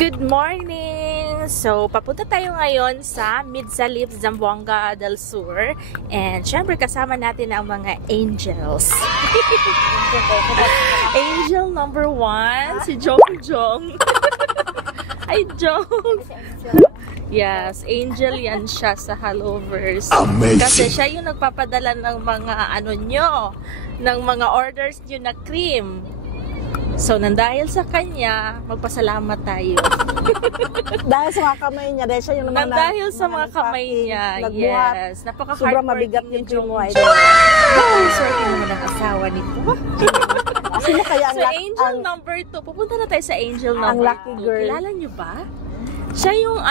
Good morning! So, papunta tayo ngayon sa Midsalip, Zamboanga del Sur. And syempre kasama natin ang mga angels. Angel number 1, si Jong Jong. Ay, Jong! Yes, angel yan siya sa Helloverse. Kasi siya yung nagpapadala ng mga ng mga orders nyo na cream. So, nandahil sa kanya, magpasalamat tayo. Dahil sa mga kamay niya, dahil siya yung naman dahil sa mga kamay niya, yes. Sobrang mabigat yung Jungway. Swerte naman ang asawa nito. Sino kaya So, angel number 2. Pupunta na tayo sa angel number 2. Ang lucky girl. Kilala niyo ba? Siya yung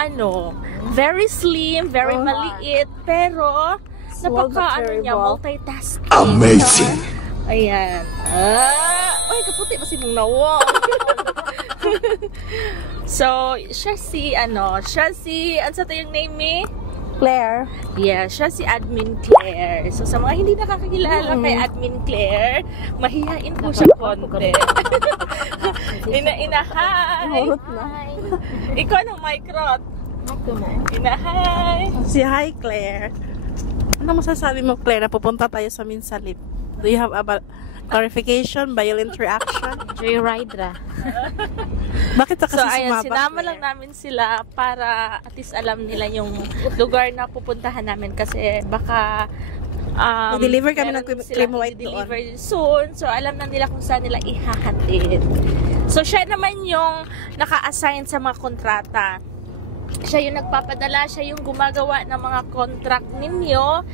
very slim, very maliit, pero multitasking. Amazing! Ayan. Ay, kaputi pa si mong nawa. So, siya si, ano sa yung name ni? Claire. Yeah, siya si Admin Claire. So, sa mga hindi nakakakilala kay Admin Claire, mahihain po siya konti. Hi! Ikaw ng microt. Hi! Si Hi, Claire. Ano masasabi mo, Claire, na pupunta tayo sa Midsalip? Do you have a clarification, violent reaction? Joyride ra. Bakit ka kasi ayan, sumabak? sinama lang namin sila para at least alam nila yung lugar na pupuntahan namin kasi baka i-deliver kami ng cream white doon. I-deliver soon. So, alam na nila kung saan nila ihahatid. So, siya naman yung naka-assign sa mga kontrata. Siya yung nagpapadala, siya yung gumagawa ng mga contract ninyo.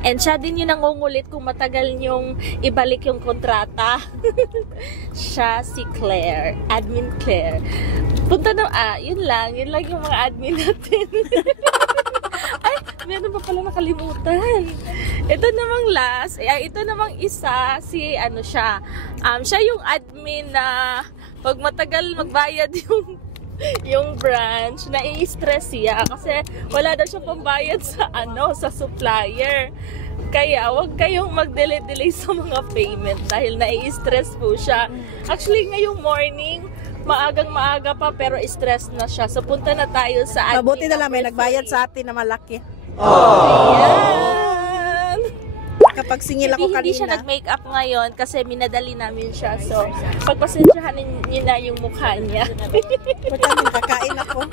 And siya din yung nangungulit kung matagal nyong ibalik yung kontrata. Siya si Claire, Admin Claire. Punta na, yun lang yung mga admin natin. Ay, meron pa pala nakalimutan. Ito namang ito namang isa, siya yung admin na pag matagal magbayad yung branch, nai-stress siya kasi wala daw siyang pambayad sa supplier. Kaya wag kayong mag-delay sa mga payment dahil nai-stress po siya. Actually, ngayong morning, maagang-maaga pa pero stress na siya. So, punta na tayo sa admin. Mabuti na lang may nagbayad sa atin na malaki. Ayan! Kapag singil ako kanina. Hindi siya nag-makeup ngayon kasi minadali namin siya. So, pagpasensyahan niyo na yung mukha niya. Pagka nakakain ako.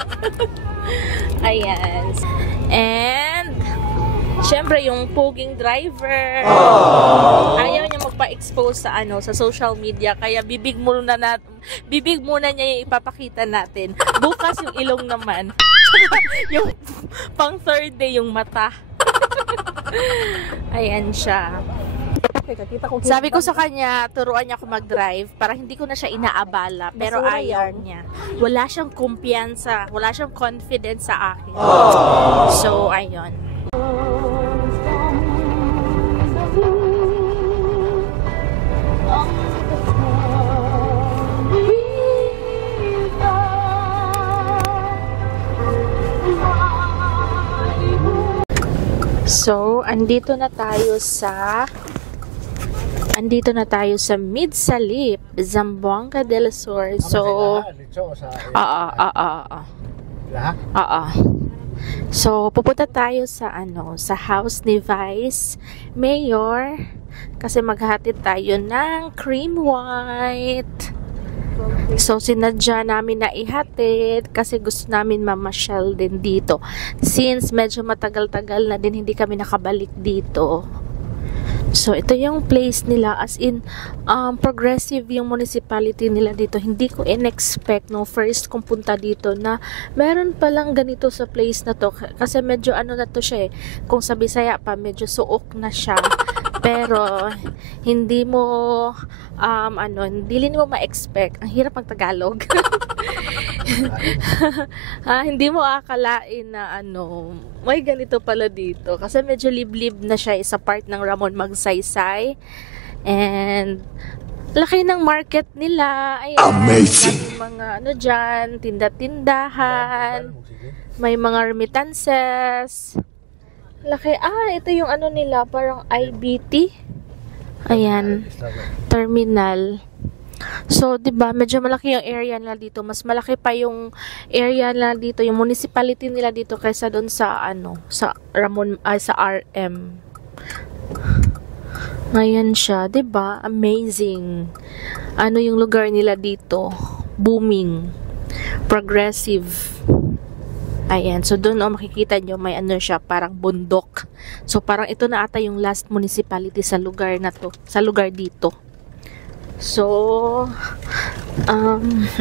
Ayan. And, syempre, yung puging driver. Ayaw niya magpa-expose sa social media. Kaya bibig muna niya yung ipapakita natin. Bukas yung ilong naman. Yung pang third day, yung mata. Ayan siya. Sabi ko sa kanya, turuan niya ako mag-drive para hindi ko na siya inaabala. Pero ayaw niya. Wala siyang kumpiyansa, wala siyang confidence sa akin. So, ayun. So, andito na tayo sa Midsalip, Zamboanga del Sur. So, So, pupunta tayo sa house ni Vice Mayor kasi maghahatid tayo ng cream white. So, sinadya namin na ihatid kasi gusto namin mamasyal din dito. Since medyo matagal-tagal na din hindi kami nakabalik dito. So, ito yung place nila. As in, progressive yung municipality nila dito. Hindi ko in-expect no first kong punta dito na meron palang ganito sa place na to. Kasi medyo na to siya eh. Kung sa Bisaya pa, medyo suok na siya. Pero, hindi mo ma-expect. Ang hirap ang Tagalog. Hindi mo akalain na may ganito pala dito. Kasi medyo liblib na siya sa part ng Ramon Magsaysay. And, laki ng market nila. Ayan, amazing! May mga dyan, tinda-tindahan. May mga remittances. Laki. Ito yung nila, parang IBT. Ayan, terminal. So, 'di ba, medyo malaki yung area nila dito. Mas malaki pa yung area nila dito, yung municipality nila dito kaysa doon sa sa sa RM. Ngayon siya, 'di ba? Amazing. Ano yung lugar nila dito? Booming. Progressive. Ayan. So, doon makikita nyo, may siya, parang bundok. So, parang ito na ata yung last municipality sa lugar na to. Sa lugar dito. So,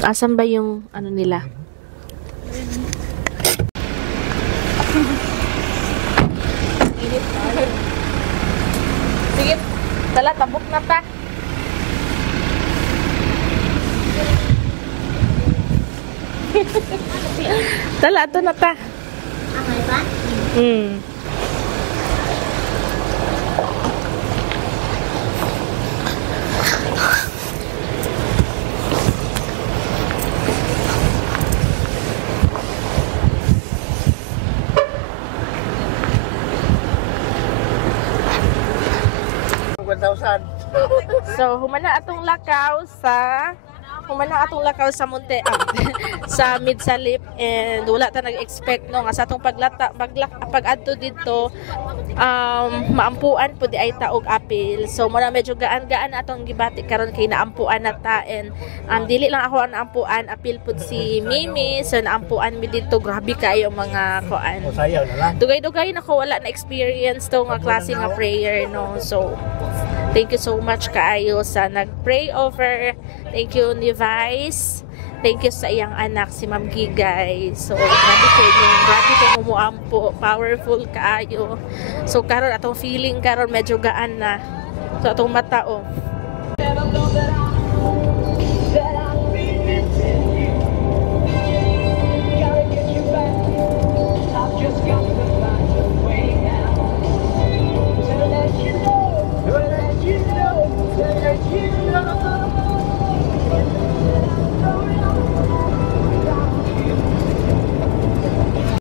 asan ba yung nila? Sige, tala, tabok na ta. Tala, ito na ta. Okay ba? So, humana atong lakaw sa Monte sa Midsalip, and wala ta nag-expect no nga sa atong pag-adto dito maampuan po di ay taog apil. So muna medyo gaan-gaan atong gibati karon kay naampuan na ta, and dili lang ako ang naampuan, apil pud si Mimi, so naampuan mi dito. Grabe kayo mga kuan. Dugay-dugay na ko wala na experience to nga klase nga prayer no. So thank you so much kaayo sa nag-pray over. Thank you ni Vice. Thank you sa iyang anak si Ma'am Gigay. So grabe kayo muampo, powerful kaayo. So karon atong feeling karon medyo gaan na. So atong mata